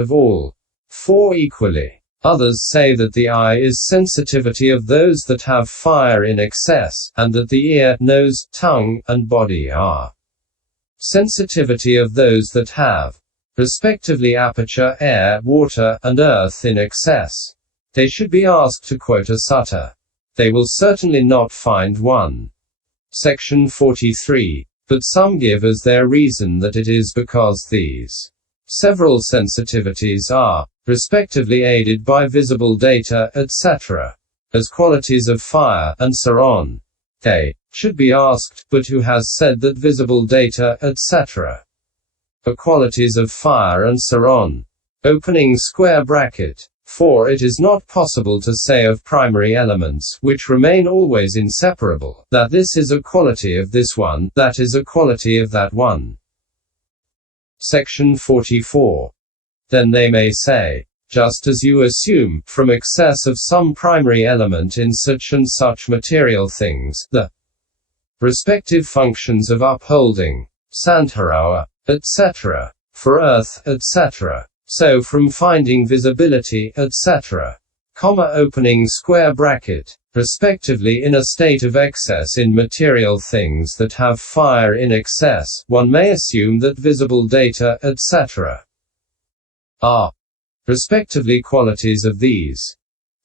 of all four equally. Others say that the eye is sensitivity of those that have fire in excess, and that the ear, nose, tongue, and body are sensitivity of those that have, respectively, aperture, air, water, and earth in excess. They should be asked to quote a sutta. They will certainly not find one. Section 43. But some give as their reason that it is because these several sensitivities are, respectively, aided by visible data, etc., as qualities of fire, and so on. They should be asked, but who has said that visible data, etc., are qualities of fire, and so on? Opening square bracket. For it is not possible to say of primary elements, which remain always inseparable, that this is a quality of this one, that is a quality of that one. Section 44. Then they may say, just as you assume, from excess of some primary element in such and such material things, the respective functions of upholding, sandharaoa, etc., for earth, etc., so from finding visibility, etc., opening square bracket, respectively in a state of excess in material things that have fire in excess, one may assume that visible data, etc., are, respectively, qualities of these.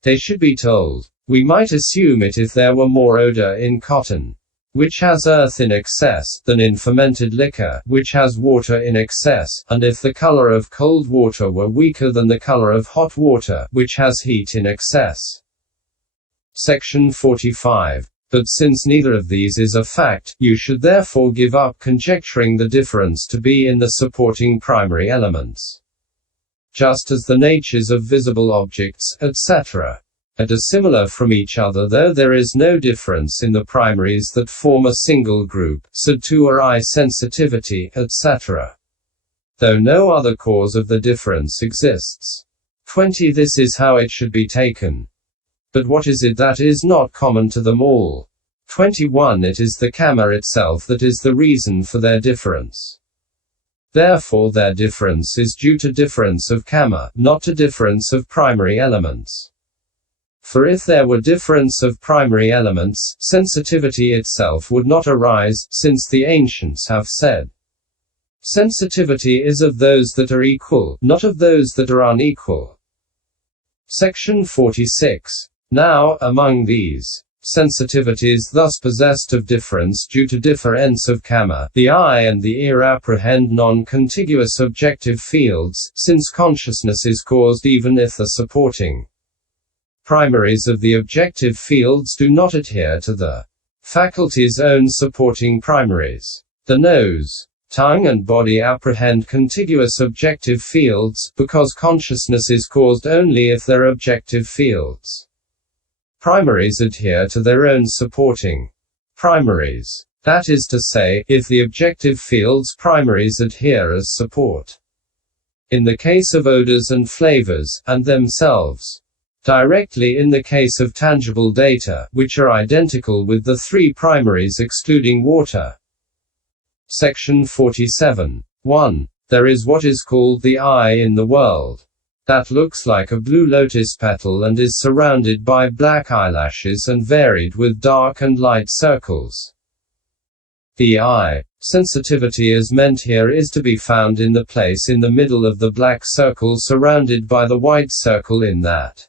They should be told, we might assume it if there were more odor in cotton, which has earth in excess, than in fermented liquor, which has water in excess, and if the color of cold water were weaker than the color of hot water, which has heat in excess. Section 45. But since neither of these is a fact, you should therefore give up conjecturing the difference to be in the supporting primary elements. Just as the natures of visible objects, etc., are dissimilar from each other, though there is no difference in the primaries that form a single group, so too are eye sensitivity, etc., though no other cause of the difference exists. 20. This is how it should be taken. But what is it that is not common to them all? 21. It is the karma itself that is the reason for their difference. Therefore their difference is due to difference of karma, not to difference of primary elements. For if there were difference of primary elements, sensitivity itself would not arise, since the ancients have said, sensitivity is of those that are equal, not of those that are unequal. Section 46. Now, among these sensitivities thus possessed of difference due to difference of karma, the eye and the ear apprehend non-contiguous objective fields, since consciousness is caused even if the supporting primaries of the objective fields do not adhere to the faculty's own supporting primaries. The nose, tongue and body apprehend contiguous objective fields, because consciousness is caused only if their objective fields primaries adhere to their own supporting primaries. That is to say, if the objective field's primaries adhere as support. In the case of odors and flavors, and themselves directly in the case of tangible data, which are identical with the three primaries excluding water. Section 47. 1. There is what is called the eye in the world. That looks like a blue lotus petal and is surrounded by black eyelashes and varied with dark and light circles. The eye sensitivity as meant here is to be found in the place in the middle of the black circle surrounded by the white circle in that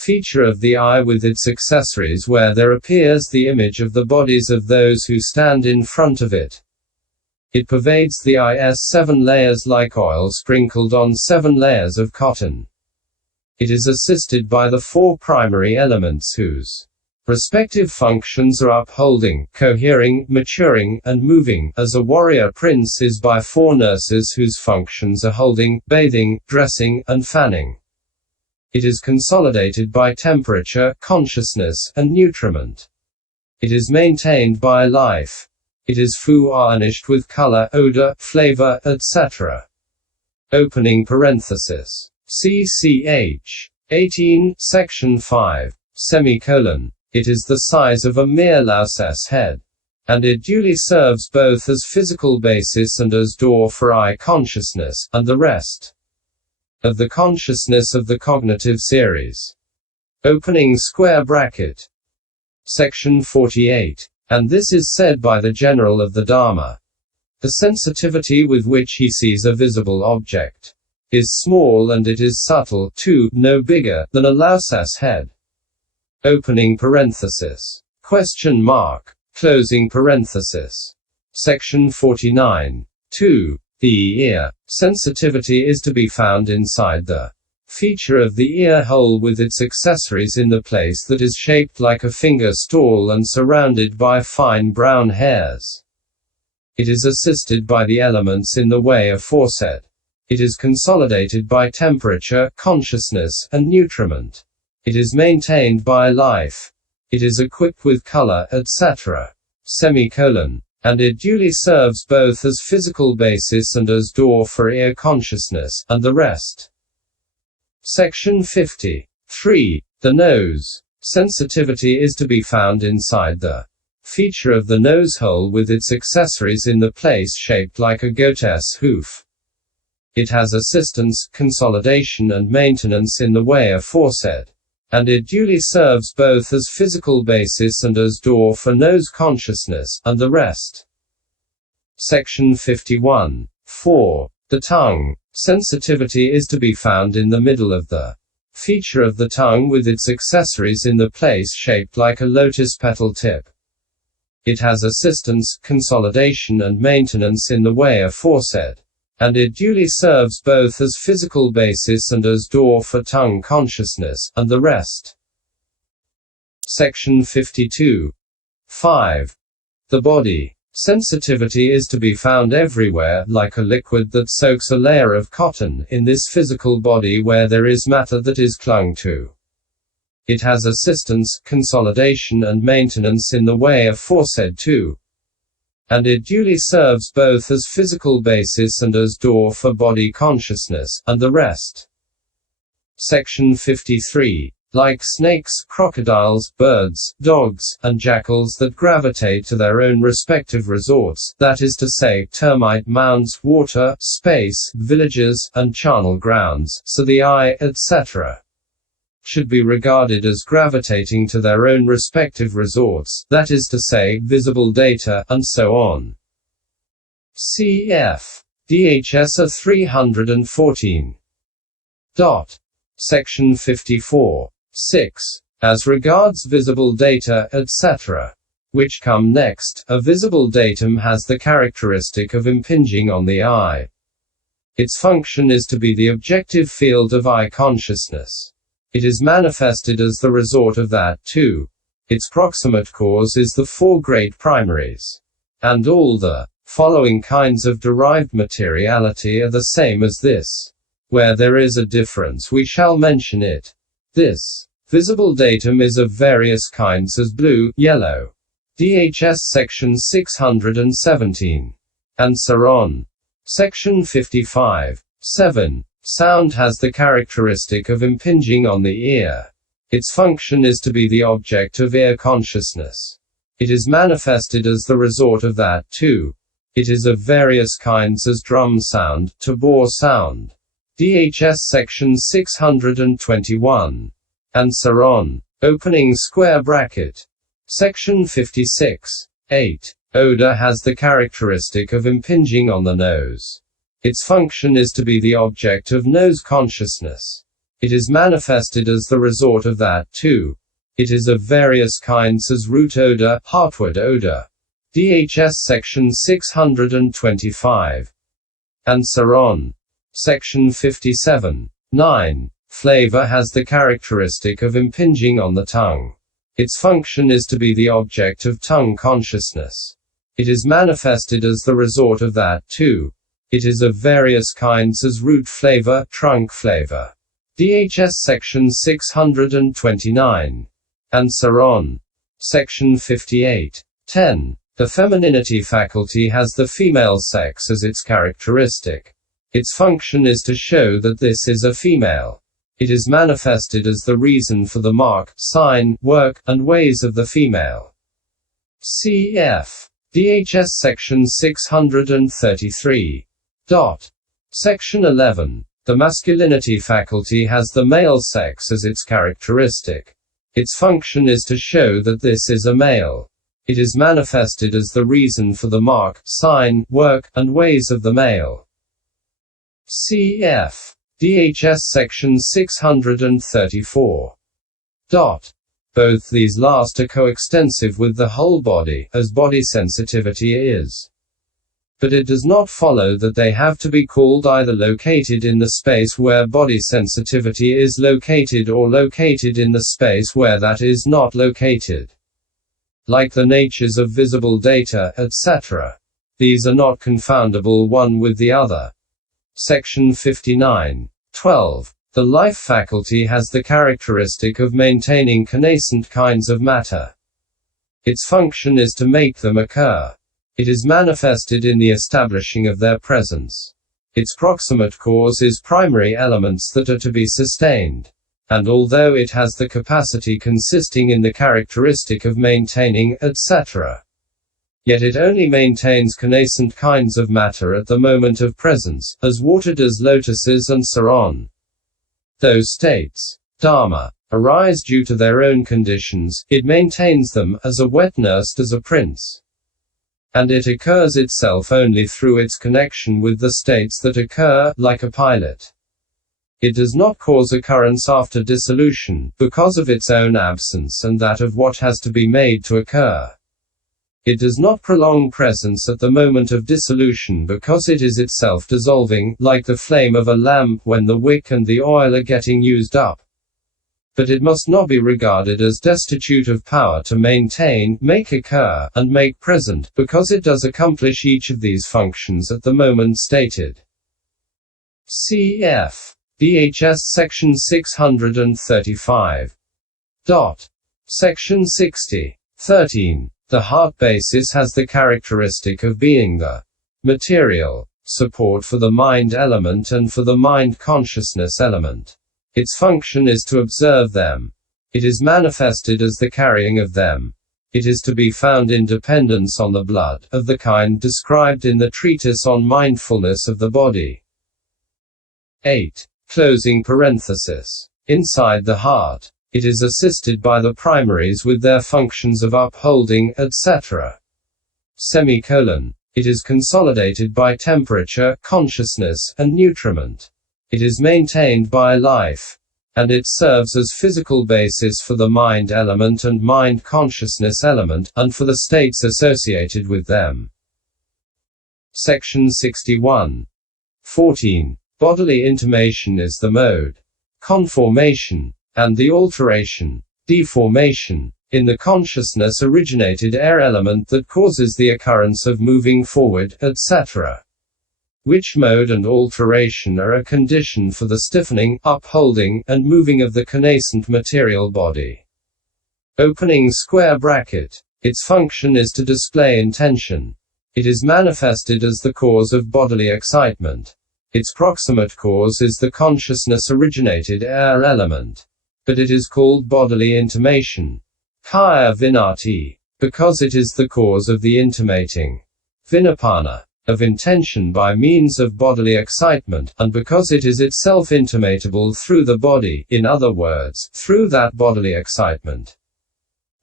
feature of the eye with its accessories where there appears the image of the bodies of those who stand in front of it. It pervades the eye as 7 layers like oil sprinkled on 7 layers of cotton. It is assisted by the 4 primary elements whose respective functions are upholding, cohering, maturing, and moving, as a warrior prince is by 4 nurses whose functions are holding, bathing, dressing, and fanning. It is consolidated by temperature, consciousness, and nutriment. It is maintained by life. It is furnished with color, odor, flavor, etc. Opening parenthesis. CCH. 18, section 5. Semicolon. It is the size of a mere louse's head. And it duly serves both as physical basis and as door for eye consciousness, and the rest. of the consciousness of the cognitive series. Opening square bracket. Section 48. And this is said by the general of the Dharma. The sensitivity with which he sees a visible object is small, and it is subtle, too, no bigger than a louse's head. Opening parenthesis. Question mark. Closing parenthesis. Section 49. 2. The ear. Sensitivity is to be found inside the feature of the ear hole with its accessories in the place that is shaped like a finger stall and surrounded by fine brown hairs. It is assisted by the elements in the way aforesaid. It is consolidated by temperature, consciousness, and nutriment. It is maintained by life. It is equipped with color, etc. And it duly serves both as physical basis and as door for ear consciousness, and the rest. Section 50. 3. The nose. Sensitivity is to be found inside the feature of the nose hole with its accessories in the place shaped like a goat's hoof. It has assistance, consolidation and maintenance in the way aforesaid. And it duly serves both as physical basis and as door for nose consciousness, and the rest. Section 51. 4. The tongue. Sensitivity is to be found in the middle of the feature of the tongue with its accessories in the place shaped like a lotus petal tip. It has assistance, consolidation and maintenance in the way aforesaid. And it duly serves both as physical basis and as door for tongue consciousness, and the rest. Section 52. 5. The body. Sensitivity is to be found everywhere, like a liquid that soaks a layer of cotton, in this physical body where there is matter that is clung to. It has assistance, consolidation and maintenance in the way aforesaid too. And it duly serves both as physical basis and as door for body consciousness, and the rest. Section 53. Like snakes, crocodiles, birds, dogs, and jackals that gravitate to their own respective resorts, that is to say, termite mounds, water, space, villages, and charnel grounds, so the eye, etc. should be regarded as gravitating to their own respective resorts, that is to say, visible data, and so on. Cf. DHS 314. Section 54. 6. As regards visible data, etc., which come next, a visible datum has the characteristic of impinging on the eye. Its function is to be the objective field of eye consciousness. It is manifested as the resort of that too. Its proximate cause is the four great primaries. And all the following kinds of derived materiality are the same as this. Where there is a difference we shall mention it. This visible datum is of various kinds as blue, yellow. DHS section 617. And so on. Section 55. 7. Sound has the characteristic of impinging on the ear. Its function is to be the object of ear consciousness. It is manifested as the resort of that too. It is of various kinds as drum sound, tabor sound. DHS section 621. And so on. Opening square bracket. Section 56. 8. Odor has the characteristic of impinging on the nose. Its function is to be the object of nose consciousness. It is manifested as the resort of that too. It is of various kinds as root odor, heartwood odor. DHS section 625. And so on. Section 57. 9. Flavor has the characteristic of impinging on the tongue. Its function is to be the object of tongue consciousness. It is manifested as the resort of that too. It is of various kinds as root flavor, trunk flavor. DHS section 629. And so on. Section 58. 10. The femininity faculty has the female sex as its characteristic. Its function is to show that this is a female. It is manifested as the reason for the mark, sign, work, and ways of the female. Cf. DHS section 633. Section 11. The masculinity faculty has the male sex as its characteristic. Its function is to show that this is a male. It is manifested as the reason for the mark, sign, work, and ways of the male. Cf. DHS section 634. Both these last are coextensive with the whole body, as body sensitivity is. But it does not follow that they have to be called either located in the space where body sensitivity is located or located in the space where that is not located. Like the natures of visible data, etc. These are not confoundable one with the other. Section 59. 12. The life faculty has the characteristic of maintaining connascent kinds of matter. Its function is to make them occur. It is manifested in the establishing of their presence. Its proximate cause is primary elements that are to be sustained. And although it has the capacity consisting in the characteristic of maintaining, etc., yet it only maintains connascent kinds of matter at the moment of presence, as water does lotuses and so on. Those states, dharma, arise due to their own conditions, it maintains them, as a wet nurse does a prince. And it occurs itself only through its connection with the states that occur, like a pilot. It does not cause occurrence after dissolution, because of its own absence and that of what has to be made to occur. It does not prolong presence at the moment of dissolution because it is itself dissolving, like the flame of a lamp when the wick and the oil are getting used up. But it must not be regarded as destitute of power to maintain, make occur, and make present, because it does accomplish each of these functions at the moment stated. Cf. DHS section 635. Section 60. 13. The heart basis has the characteristic of being the material support for the mind element and for the mind consciousness element. Its function is to observe them. It is manifested as the carrying of them. It is to be found in dependence on the blood, of the kind described in the treatise on mindfulness of the body. 8. Closing parenthesis. Inside the heart. It is assisted by the primaries with their functions of upholding, etc. Semicolon. It is consolidated by temperature, consciousness, and nutriment. It is maintained by life. And it serves as physical basis for the mind element and mind consciousness element, and for the states associated with them. Section 61. 14. Bodily intimation is the mode, conformation, and the alteration, deformation, in the consciousness-originated air element that causes the occurrence of moving forward, etc. Which mode and alteration are a condition for the stiffening, upholding, and moving of the connascent material body. Opening square bracket. Its function is to display intention. It is manifested as the cause of bodily excitement. Its proximate cause is the consciousness-originated air element. But it is called bodily intimation, kaya vinati, because it is the cause of the intimating, vinapana, of intention by means of bodily excitement, and because it is itself intimatable through the body, in other words, through that bodily excitement.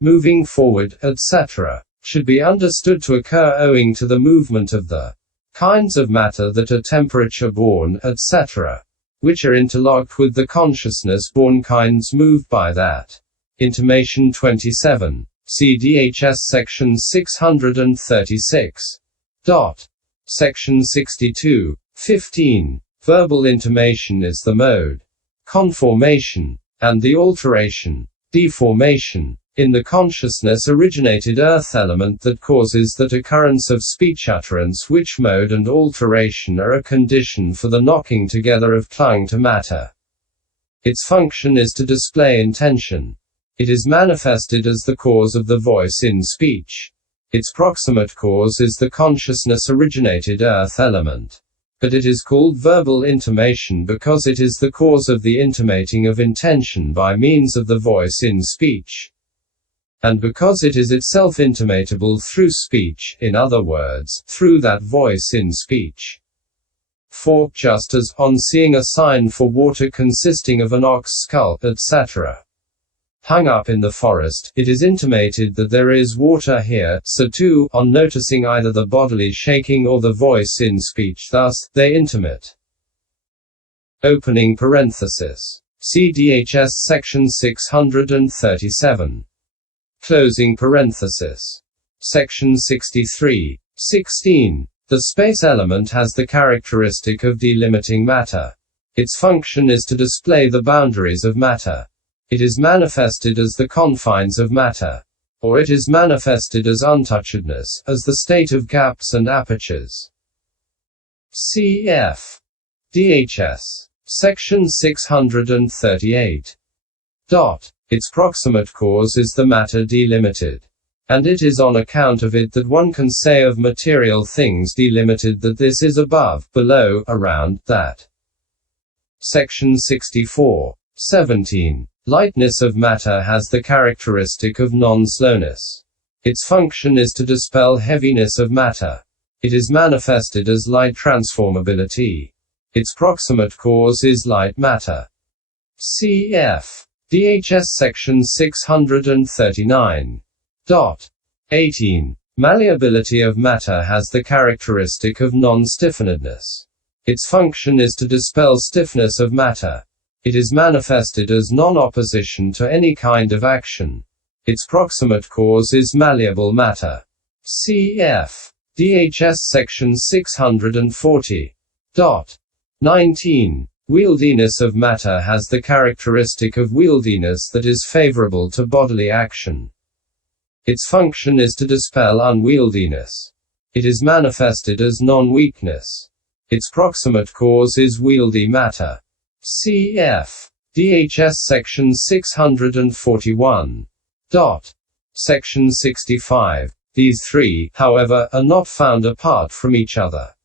Moving forward, etc., should be understood to occur owing to the movement of the kinds of matter that are temperature-borne, etc., which are interlocked with the consciousness-born kinds moved by that. Intimation 27. See DHS section 636. Section 62. 15. Verbal intimation is the mode, conformation, and the alteration, deformation, in the consciousness-originated earth element that causes that occurrence of speech utterance, which mode and alteration are a condition for the knocking together of tongue to matter. Its function is to display intention. It is manifested as the cause of the voice in speech. Its proximate cause is the consciousness-originated earth element. But it is called verbal intimation because it is the cause of the intimating of intention by means of the voice in speech. And because it is itself intimatable through speech, in other words, through that voice in speech. for, just as, on seeing a sign for water consisting of an ox skull, etc. hung up in the forest, it is intimated that there is water here, so too, on noticing either the bodily shaking or the voice in speech, thus, they intimate. Opening parenthesis. See DHS section 637. Closing parenthesis. Section 63. 16. The space element has the characteristic of delimiting matter. Its function is to display the boundaries of matter. It is manifested as the confines of matter. Or it is manifested as untouchedness, as the state of gaps and apertures. Cf. DHS. Section 638. Its proximate cause is the matter delimited. And it is on account of it that one can say of material things delimited that this is above, below, around, that. Section 64. 17. Lightness of matter has the characteristic of non-slowness. Its function is to dispel heaviness of matter. It is manifested as light transformability. Its proximate cause is light matter. Cf. DHS section 639. 18. Malleability of matter has the characteristic of non-stiffenedness. Its function is to dispel stiffness of matter. It is manifested as non-opposition to any kind of action. Its proximate cause is malleable matter. Cf. DHS section 640. 19. Wieldiness of matter has the characteristic of wieldiness that is favorable to bodily action. Its function is to dispel unwieldiness. It is manifested as non-weakness. Its proximate cause is wieldy matter. Cf. DHS section 641. Section 65. These three, however, are not found apart from each other.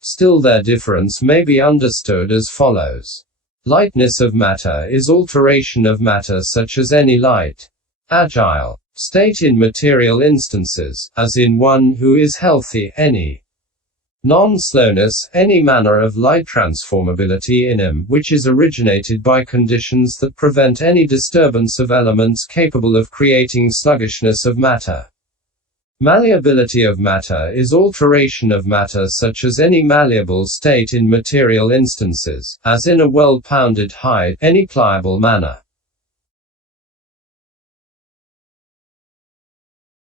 Still their difference may be understood as follows. Lightness of matter is alteration of matter such as any light, agile state in material instances, as in one who is healthy, any non-slowness, any manner of light transformability in him, which is originated by conditions that prevent any disturbance of elements capable of creating sluggishness of matter. Malleability of matter is alteration of matter such as any malleable state in material instances, as in a well-pounded hide, any pliable manner.